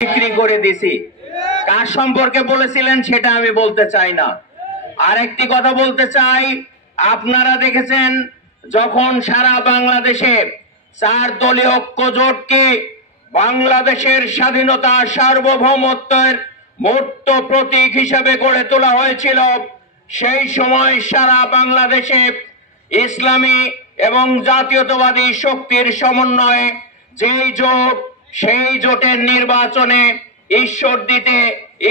বিক্রি করে দিছি। কার সম্পর্কে বলেছিলেন সেটা আমি বলতে চাই না। আরেকটি কথা বলতে চাই, আপনারা দেখেছেন যখন সারা বাংলাদেশে 4 দলীয় ঐক্য জোটকে বাংলাদেশের স্বাধীনতা সার্বভৌমত্বের মূর্ত প্রতীক হিসেবে গড়ে তোলা হয়েছিল, সেই সময় সারা বাংলাদেশে ইসলামী এবং জাতীয়তাবাদী শক্তির সমন্বয়ে যেই জোট, সেই জোটের নির্বাচনে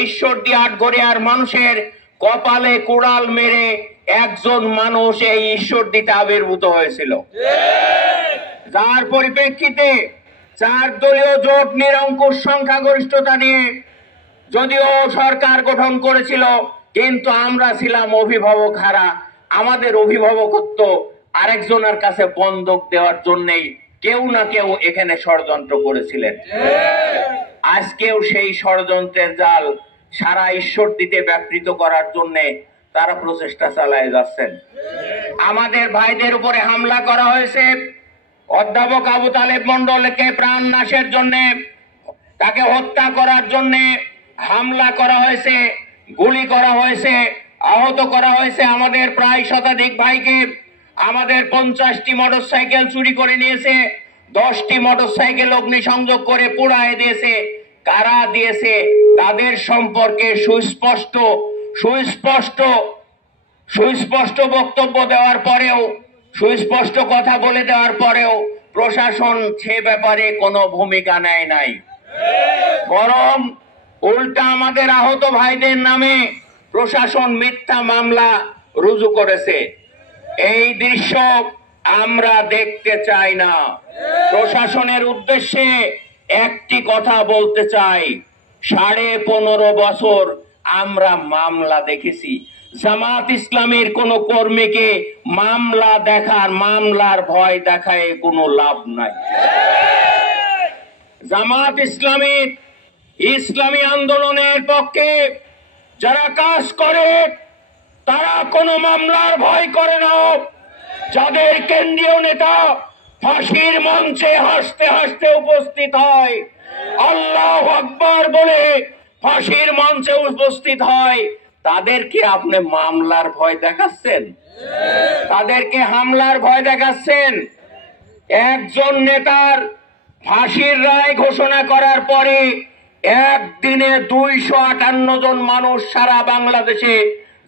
ঈশ্বরদী আটঘরিয়ার মানুষের কপালে কুড়াল মেরে একজন মানুষ এই ঈশ্বরদীতে আবির্ভূত হয়েছিল, যার পরিপ্রেক্ষিতে 4 দলীয় জোট নিরঙ্কুশ সংখ্যাগরিষ্ঠতা নিয়ে যদিও সরকার গঠন করেছিল, কিন্তু আমরা ছিলাম অভিভাবক হারা। আমাদের অভিভাবকত্ব আরেকজনের কাছে বন্ধক দেওয়ার জন্যই কেউ না কেউ এখানে ষড়যন্ত্র করেছিলেন। আজকেও সেই ষড়যন্ত্রের জাল সারা ঈশ্বরদীতে ব্যাপৃত করার জন্য তারা প্রচেষ্টা চালিয়ে যাচ্ছেন। আমাদের ভাইদের উপরে হামলা করা হয়েছে। অধ্যাপক আবু তালেব মন্ডলকে প্রাণ নাশের জন্য, তাকে হত্যা করার জন্য হামলা করা হয়েছে, গুলি করা হয়েছে, আহত করা হয়েছে আমাদের প্রায় শতাধিক ভাইকে। আমাদের 50টি মোটরসাইকেল চুরি করে নিয়েছে, 10টি মোটরসাইকেল অগ্নিসংযোগ করে পোড়ায় দিয়েছে। কারা দিয়েছে তাদের সম্পর্কে সুস্পষ্ট বক্তব্য দেওয়ার পরেও, সুস্পষ্ট কথা বলে দেওয়ার পরেও প্রশাসন সে ব্যাপারে কোনো ভূমিকা নেয় নাই, বরং উল্টা আমাদের আহত ভাইদের নামে প্রশাসন মিথ্যা মামলা রুজু করেছে। এই দৃশ্য আমরা দেখতে চাই না। প্রশাসনের উদ্দেশ্যে একটি কথা বলতে চাই, 15.5 বছর আমরা মামলা দেখেছি। জামাত ইসলামের কোন কর্মীকে মামলার ভয় দেখায় কোনো লাভ নাই। জামাত ইসলামী আন্দোলনের পক্ষে যারা কাজ করে তারা কোনো মামলার ভয় করে না। যাদের কেন্দ্রীয় নেতা ফাঁসির মঞ্চে হাসতে হাসতে উপস্থিত হয়, আল্লাহু আকবার বলে ফাঁসির মঞ্চে উপস্থিত হয়, তাদেরকে আপনি মামলার ভয় দেখাচ্ছেন, তাদেরকে হামলার ভয় দেখাচ্ছেন। একজন নেতার ফাঁসির রায় ঘোষণা করার পরে একদিনে 258 জন মানুষ সারা বাংলাদেশে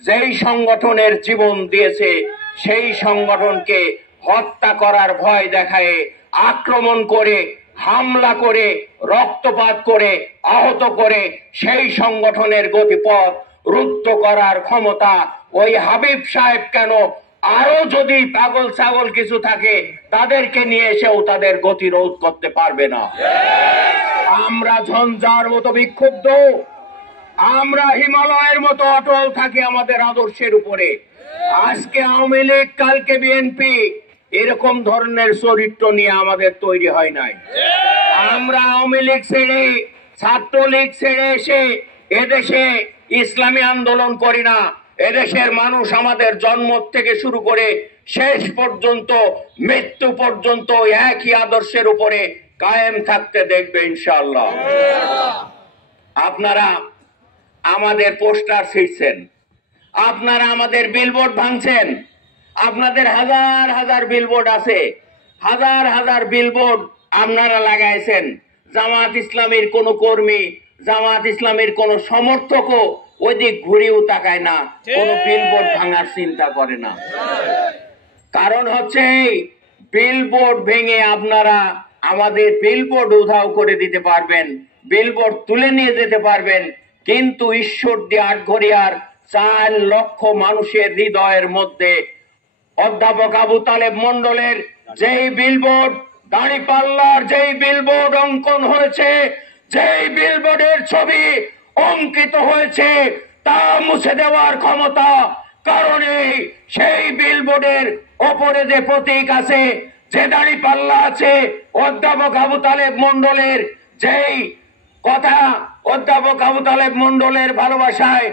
যেই সংগঠনের জীবন দিয়েছে, সেই সংগঠনকে হত্যা করার ভয় দেখায় আক্রমণ করে, হামলা করে, রক্তপাত করে, আহত করে সেই সংগঠনের গতিপথ রুদ্ধ করার ক্ষমতা ওই হাবিব সাহেব কেন, আরো যদি পাগল ছাগল কিছু থাকে তাদেরকে নিয়ে এসেও তাদের গতি রোধ করতে পারবে না। আমরা ঝঞ্ঝার মতো বিক্ষুব্ধ, আমরা হিমালয়ের মতো অটল থাকি আমাদের আদর্শের উপরে। আজকে আওয়ামী লীগ, কালকে বিএনপি, এরকম ধরনের চরিত্র নিয়ে আমাদের তৈরি হয় নাই। আমরা আওয়ামী লীগ ছেড়ে, ছাত্রলীগ ছেড়ে এসে এদেশে ইসলামী আন্দোলন করি না। এদেশের মানুষ আমাদের জন্ম থেকে শুরু করে শেষ পর্যন্ত, মৃত্যু পর্যন্ত একই আদর্শের উপরে কায়েম থাকতে দেখবে ইনশাআল্লাহ। আপনারা আমাদের পোস্টার ছিঁড়ছেন, আপনারা আমাদের বিলবোর্ড ভাঙছেন। আপনাদের হাজার হাজার বিলবোর্ড আছে, হাজার হাজার বিলবোর্ড আপনারা লাগাইছেন। জামাত ইসলামের কোন কর্মী, জামাত ইসলামের কোন সমর্থকও ওইদিক ঘুরেও তাকায় না, কোন বিলবোর্ড ভাঙার চিন্তা করে না। কারণ হচ্ছে বিলবোর্ড ভেঙে আপনারা আমাদের বিলবোর্ড উধাও করে দিতে পারবেন, বিলবোর্ড তুলে নিয়ে যেতে পারবেন, কিন্তু ঈশ্বরদী আটঘরিয়ার 4 লক্ষ মানুষের হৃদয়ের মধ্যে অধ্যাপক আবু তালেব মন্ডলের যেই বিলবোর্ড, দাঁড়িপাল্লার যেই বিলবোর্ড অঙ্কন হয়েছে, যেই বিলবোর্ডের ছবি অঙ্কিত হয়েছে, তা মুছে দেওয়ার ক্ষমতা, কারণে সেই বিলবোর্ডের ওপরে যে প্রতীক আছে, যে দাঁড়িপাল্লা আছে, অধ্যাপক আবু তালেব মন্ডলের যেই কথা, অধ্যাপক আবু তালেব মন্ডলের ভালোবাসায়